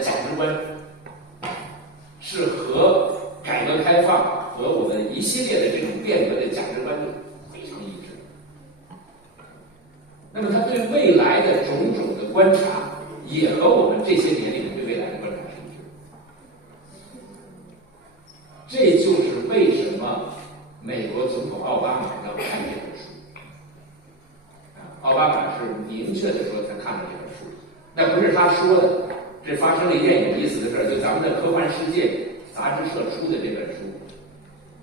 价值观是和改革开放和我们一系列的这种变革的价值观非常一致。那么他对未来的种种的观察，也和我们这些年里面对未来的观察是一致。这就是为什么美国总统奥巴马要看这本书。奥巴马是明确的说他看了这本书，那不是他说的，这发生了一件有意思的事儿，就咱们的科幻世界杂志社出的这本书，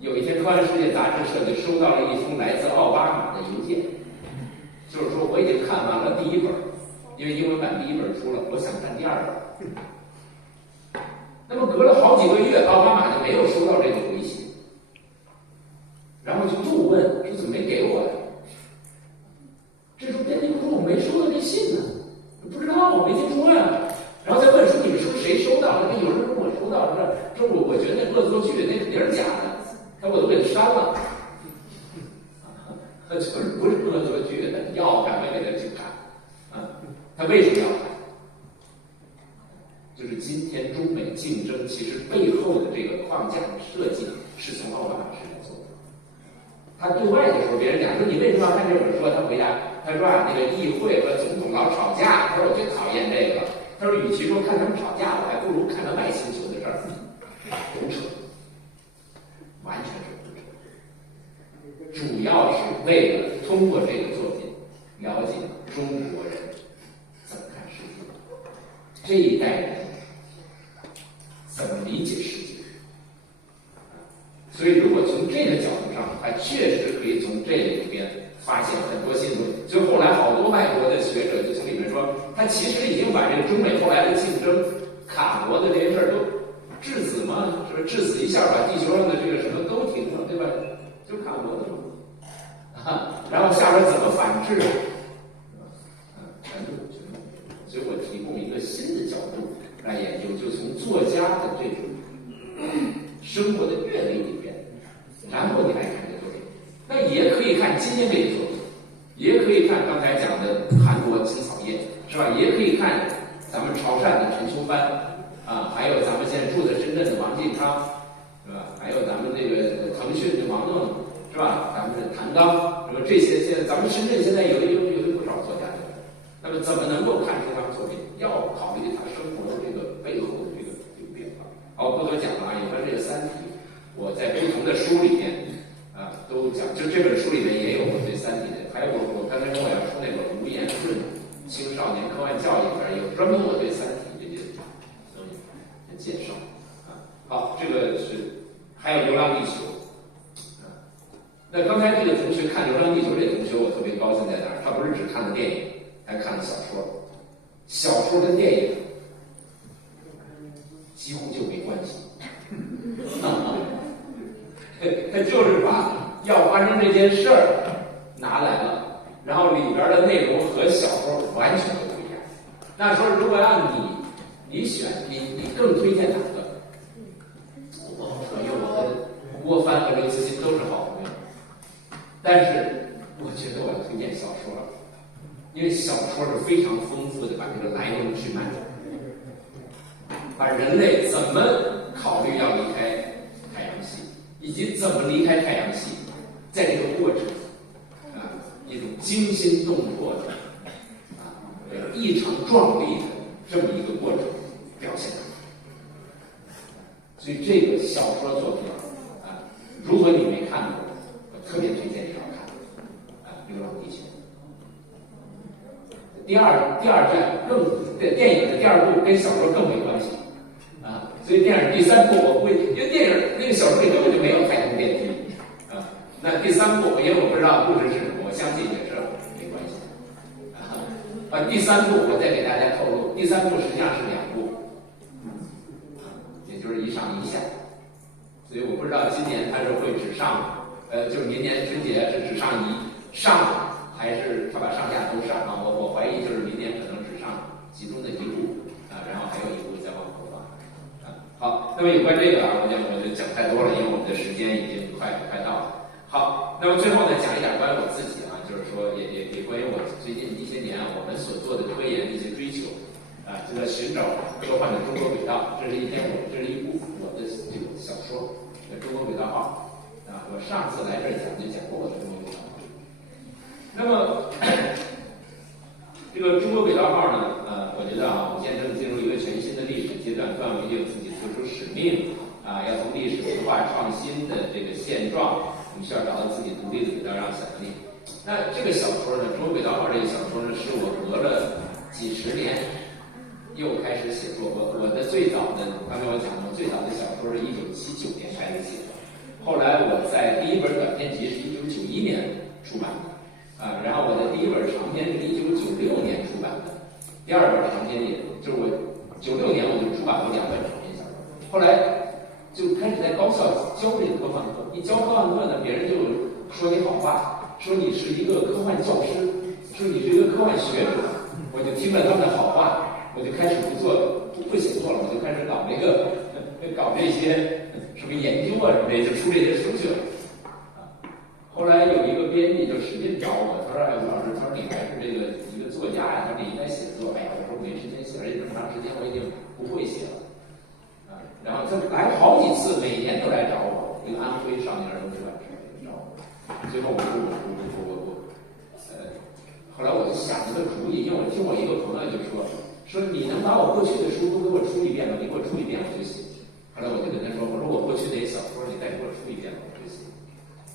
有一天科幻世界杂志社就收到了一封来自奥巴马的邮件，就是说我已经看完了第一本，因为英文版第一本出了，我想看第二本。那么隔了好几个月，奥巴马就没有收到这个回信，然后就又问说怎么没给我呀？这时候编辑部说我没收到这信呢，不知道，我没听说呀。然后再问说你们说谁收到了？有人说我收到了，这我觉得那恶作剧那肯定是假的，但我都给他删了。就是不是恶作剧的，要赶快给他去看。他为什么要看？就是今天中美竞争其实背后的这个框架的设计是从奥巴马身上做的。他对外的时候，别人讲说你为什么要看这本书？他回答他说那个议会和总统老吵架，他说我最讨厌这个。他说与其说看他们吵架，我还不如看看外星球的事儿。胡扯，完全是胡扯。主要是为了通过这个作品了解中国人怎么看世界，这一代人怎么理解世界。所以如果从这个角度上，他确实可以从这里边发现很多新东西。就后来好多外国的学者就从里面说，他其实已经把这个中美后来的竞争、卡国的这些事儿都制止嘛，是不是制止一下把地球上的这个什么都停了，对吧？就卡国的嘛。然后下边怎么反制？全部。所以我提供一个新的角度来研究，就从作家的这种生活的阅历里边，然后你来看这个作品。那也可以看金庸这个作品，也可以看刚才讲的韩国青草叶，是吧？也可以看咱们潮汕的陈秋帆还有咱们现在住在深圳的王晋康，是吧？还有咱们这个腾讯的王弄，是吧？咱们的谭刚，什么这些，现在咱们深圳现在有不少作家，那么怎么能够看出他们作品？要考虑他生活的这个背后的这个变化。好，不多讲了有关这个《三体》，我在不同的书里面都讲，就这本书里面也有我对《三体》的，还有我刚才说我要出那本《无言论青少年科幻教育》里边有专门我对《三体》这些东西的介绍好，这个是还有《流浪地球》那刚才这个同学看《流浪地球》，这同学我特别高兴在哪儿？他不是只看了电影，还看了小说，小说跟电影几乎就没关系。他就是把要发生这件事儿拿来了，然后里边的内容和小说完全都不一样。那说如果让你选，你更推荐哪个？因为我跟郭帆和刘慈欣都是好朋友，但是我觉得我要推荐小说，因为小说是非常丰富的，把这个来龙去脉，把人类怎么考虑要离开太阳系，以及怎么离开太阳系，在这个过程一种惊心动魄的异常壮丽的这么一个过程表现出来。所以这个小说作品如果你没看过，我特别推荐你要看《流浪地球》。第二站电影的第二部跟小说更没关系所以电影第三部我会，因为电影那个小说里根本就没有太空电梯那第三部因为我不知道故事是什么，我相信也是没关系第三部我再给大家透露，第三部实际上是2部也就是一上一下，所以我不知道今年它是会只上就是明年春节是只上上还是他把上下都上我怀疑就是明年可能只上其中的一部然后还有一部再往后放好，那么有关这个我就讲太多了，因为我们的时间已经快到了。好，那么最后呢讲一点关于我自己就是说也关于我最近一些年我们所做的科研的一些追求就叫寻找科幻的中国轨道。这是一部我的这个小说，叫《中国轨道号》我上次来这儿讲就讲过我的中国轨道号。那么这个中国轨道号呢，我觉得我们现在正进入一个全新的历史阶段，段伟就有自己特殊使命要从历史文化创新的这个现状，我们需要找到自己独立的轨道上想象力。那这个小说呢，《中国轨道号》这个小说呢，是我隔了几十年又开始写作。我的最早的，刚才我讲过，最早的小说是1979年开始写的，后来我在第一本短篇集是1991年出版的。然后我的第一本长篇是1996年出版的，第二本长篇也就是我96年我就出版过2本长篇小说，后来就开始在高校教这个科幻课。一教科幻课呢，别人就说你好话，说你是一个科幻教师，说你是一个科幻学者。我就听了他们的好话，我就开始不写作了，我就开始搞这些什么研究什么的，就出这些书去了。后来有一个编辑就使劲找我，他说：“哎，吴老师，他说你还是一个作家呀，他说你应该写作。”哎呀，我说没时间写，而且这么长时间我已经不会写了。然后他来好几次，每年都来找我，一个安徽少年儿童出版社找我。最后我说后来我就想了个主意，因为我听我一个朋友就说你能把我过去的书都给我出一遍吗？你给我出一遍我就写。后来我就跟他说，我说我过去那些小说你再给我出一遍我就写。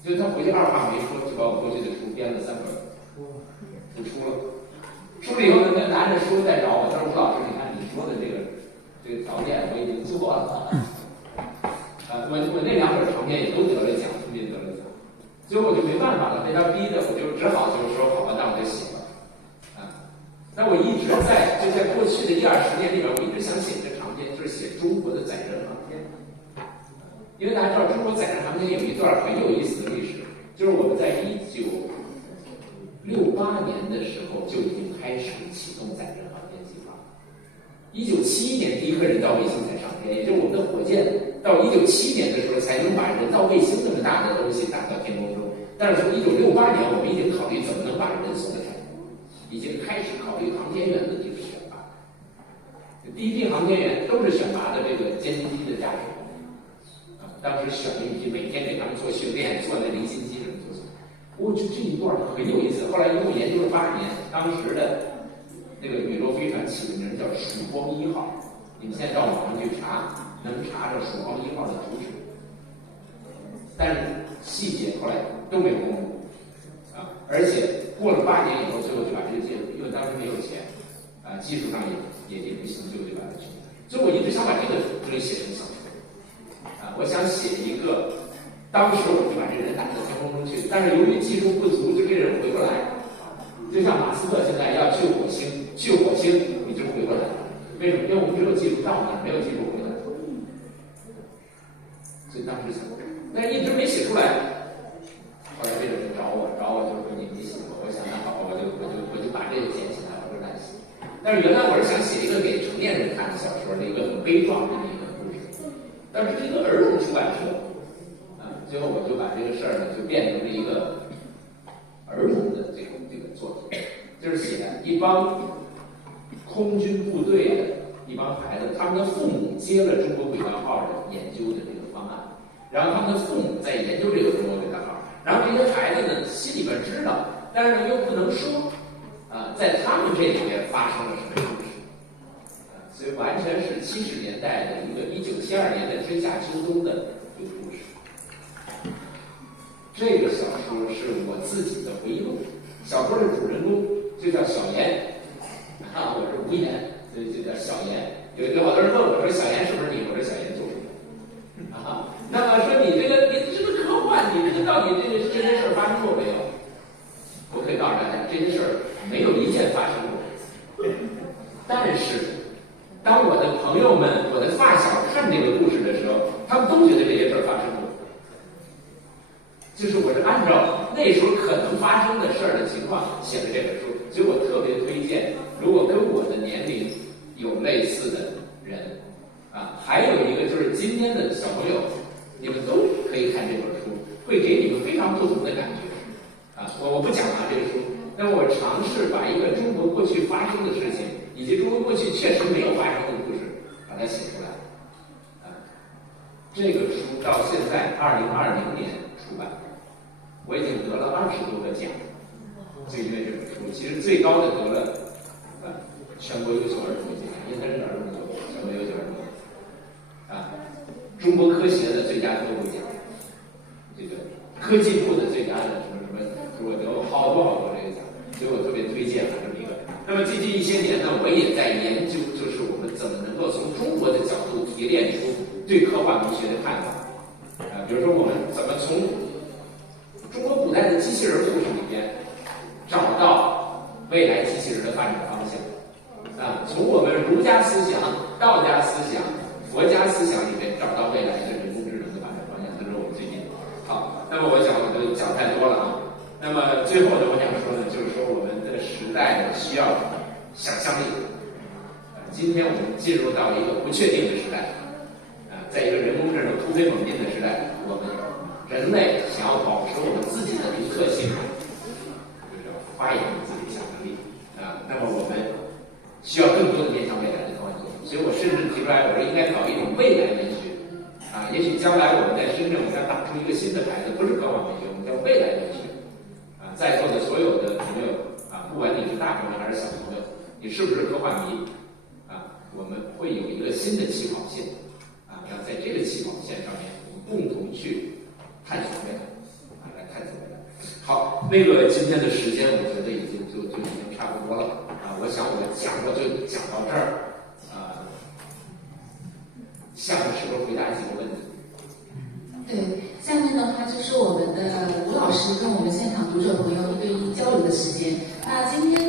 就他回去二话没说，就把我过去的书编了3本，就出了。出了以后呢，他拿着书再找我，他说：“吴老师，你看你说的这个条件我已经做了。”我那2本长篇也都得了奖，分别得了奖。最后我就没办法了，被他逼的，我就只好就是说好吧，那我就写了。那我一直在过去的10-20年里边，我一直想写一个长篇，就是写中国的载人航天。因为大家知道，中国载人航天有一段很有意思的历史，就是我们在1968年的时候就已经开始启动载人航天计划。1971年第一颗人造卫星才上天，也就是我们的火箭到1971年的时候才能把人造卫星那么大的东西打到天空中。但是从1968年，我们已经考虑怎么能把人送到太空，已经开始考虑航天员的这个选拔。第一批航天员都是选拔的这个歼击机的驾驶员。当时选了一批，每天给他们做训练，做那离心机什么做。这一段很有意思。后来因为我研究了8年，当时的那个宇宙飞船起的名叫曙光1号。你们现在到网上去查，能查着曙光1号的图纸，但是细节后来都没有公布而且过了8年以后，最后就把这个记录，因为当时没有钱技术上也不行，就把它取了。所以我一直想把这个东西写成小说。我想写一个，当时我就把这人打到天空中去，但是由于技术不足，就这人回不来。就像马斯克现在要去火星你就回不来。为什么？因为我们只有技术到那儿，没有技术回来。所以当时想，但一直没写出来。后来这个人找我就说你写吧。我想那好，我就把这个捡起来，我就来写。但是原来我是想写一个给成年人看的小说，一个很悲壮的一个故事。但是这个儿童出版社最后我就把这个事儿呢，就变成了一个儿童的这个作品，就是写一帮空军部队的一帮孩子，他们的父母接了中国轨道号的研究的这个方案，然后他们的父母在研究这个中国轨道号，然后这些孩子呢心里边知道，但是呢又不能说在他们这里面发生了什么故事。所以完全是70年代的一个1972年的春夏秋冬的一个故事。这个小说是我自己的回忆录，小说的主人公就叫小严我是吴岩，所以就叫小严。有好多人问我说小严是不是你？我说小严就是我那么说你这个科幻，你这个到底这些事儿发生过没有？我可以告诉大家，这些事儿没有一件发生过。但是当我的朋友们、我的发小看这个故事的时候，他们都觉得这些事儿发生过。就是我是按照那时候可能发生的事儿的情况写的这本书，所以我特别推荐，如果跟我的年龄有类似的人还有一个就是今天的小朋友，你们都可以看这本书，会给你们非常不同的感觉我不讲这个书，但我尝试把一个中国过去发生的事情以及中国过去确实没有发生的故事，把它写出来。这个书到现在2020年出版，我已经得了20多个奖，就因为这本书，其实最高的得了全国优秀儿童奖，应该是儿童作品，全国优秀儿童奖中国科协的最佳科普奖，这个科技部的最佳的什么什么，我得了好多这个奖，所以我特别推荐这么一个。那么最近一些年呢，我也在研究，就是我们怎么能够从中国的角度提炼出对科幻文学的看法。比如说我们怎么从中国古代的机器人故事里边找到未来机器人的发展方向。从我们儒家思想、道家思想、佛家思想里面找到未来的人工智能的发展方向，这是我们最近。好，那么我想我就讲太多了啊。那么最后呢，我想说呢，就是说我们的时代需要想象力。今天我们进入到一个不确定的时代，在一个人工智能突飞猛进的时代，我们人类想要保持我们自己的独特性，就是要发扬自己的想象力那么我们需要更多的面向未来的科幻作品。所以我甚至提出来，我说应该搞一种未来文学也许将来我们在深圳，我们要打出一个新的牌子，不是科幻文学，我们叫未来文学。在座的所有的朋友不管你是大朋友还是小朋友，你是不是科幻迷我们会有一个新的起跑线要在这个起跑线上面，我们共同去探索未来来探索未来。好，那个今天的时间，我觉得已经就已经差不多了我想我讲过就讲到这儿下面是不是回答几个问题？对，下面的话就是我们的吴老师跟我们现场读者朋友1对1交流的时间。那今天